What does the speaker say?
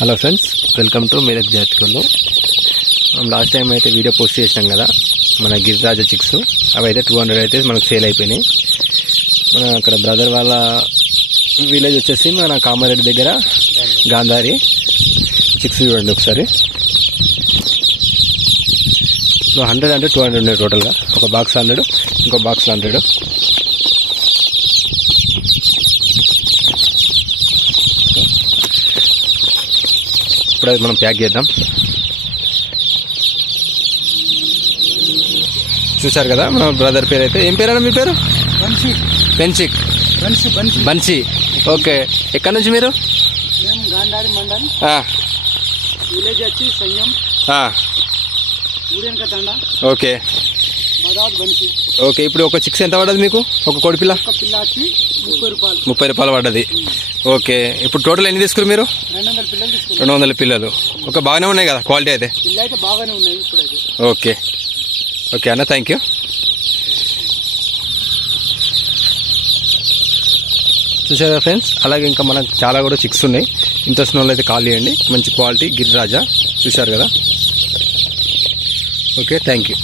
Hello friends, welcome to Medak జాతికలు. మనం last time అయితే వీడియో పోస్ట్ చేసినాం కదా మన గిరిరాజ చిక్స్. అవి అయితే 200 అయితే మనకు సేల్ అయిపోయినాయి. మన అక్కడ బ్రదర్ వాళ్ళ విలేజ్ వచ్చేసి మన కామారెడ్డి దగ్గర గాంధారి. చిక్స్ చూడండి ఒకసారి. ఇప్పుడు 100 అంటే 200 ఉన్నాయి టోటల్గా. ఒక బాక్స్ 100, ఇంకో బాక్స్ 100. ఇప్పుడు అది మనం ప్యాక్ చేద్దాం. చూశారు కదా మన బ్రదర్ పేరు అయితే. ఏం పేరు మీ పేరు? పెన్సిక్ బన్సీ. ఓకే, ఎక్కడి నుంచి మీరు? గాంధారి మండల్, విలేజ్ వచ్చి సంయం, ఓకే బన్సీ. ఓకే, ఇప్పుడు ఒక చిక్స్ ఎంత పడ్డది మీకు? ఒక కోడి పిల్ల? ఒక పిల్ల వచ్చి 30 రూపాయలు పడ్డది. ఓకే, ఇప్పుడు టోటల్ ఎన్ని తీసుకురు మీరు? 200 పిల్లలు తీసుకున్నాం. 200 పిల్లలు. ఒక బాగానే ఉన్నాయి కదా క్వాలిటీ అయితే? పిల్ల అయితే బాగానే ఉన్నాయి ఇప్పుడైతే. ఓకే ఓకే అన్న, థ్యాంక్ యూ. చూసారా ఫ్రెండ్స్, అలాగే ఇంకా మనకు చాలా కూడా చిక్స్ ఉన్నాయి. ఇంట్రెస్ట్ ఉన్న వాళ్ళు అయితే కాల్ చేయండి. మంచి క్వాలిటీ గిరిరాజా. చూశారు కదా. Okay, thank you.